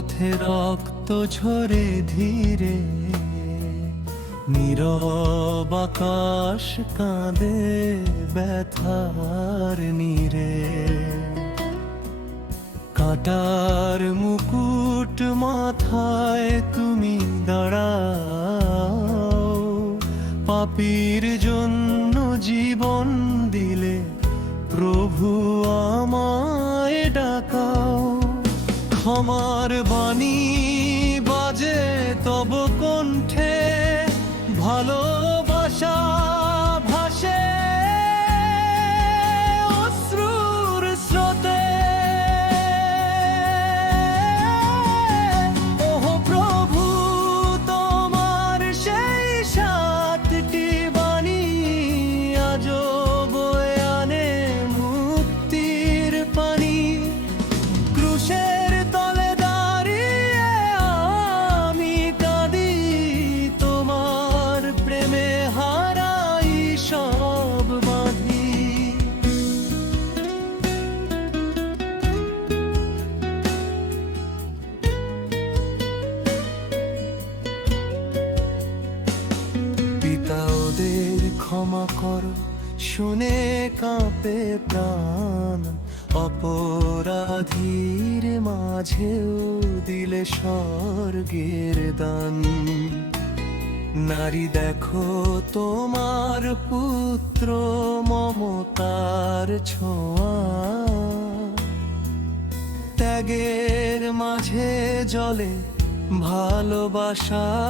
পথে রক্ত ঝরে ধীরে, নীরব আকাশ কাঁদে ব্যথার নীরে। কাঁটার মুকুট মাথায় তুমি দাঁড়াও, পাপীর জন্য জীবন দিলে প্রভু আমায় ডাকাও। ক্ষমার বাণী বাজে তব কণ্ঠে, ভালোবাসা ভাসে অশ্রুর স্রোতে। ওহ প্রভু, তোমার সেই সাতটি বাণী আজও বয়ে আনে মুক্তির পানি। ক্রুশের তলে দাঁড়িয়ে আমি কাঁদি, তোমার প্রেমে হারাই সব বাঁধি। পিতা ওদের ক্ষমা করো, শুনে কাঁপে প্রাণ। অপরাধীর মাঝেও দিলে স্বর্গের দান। নারী দেখো তোমার পুত্র মমতার ছোঁয়া, ত্যাগের মাঝে জলে ভালোবাসার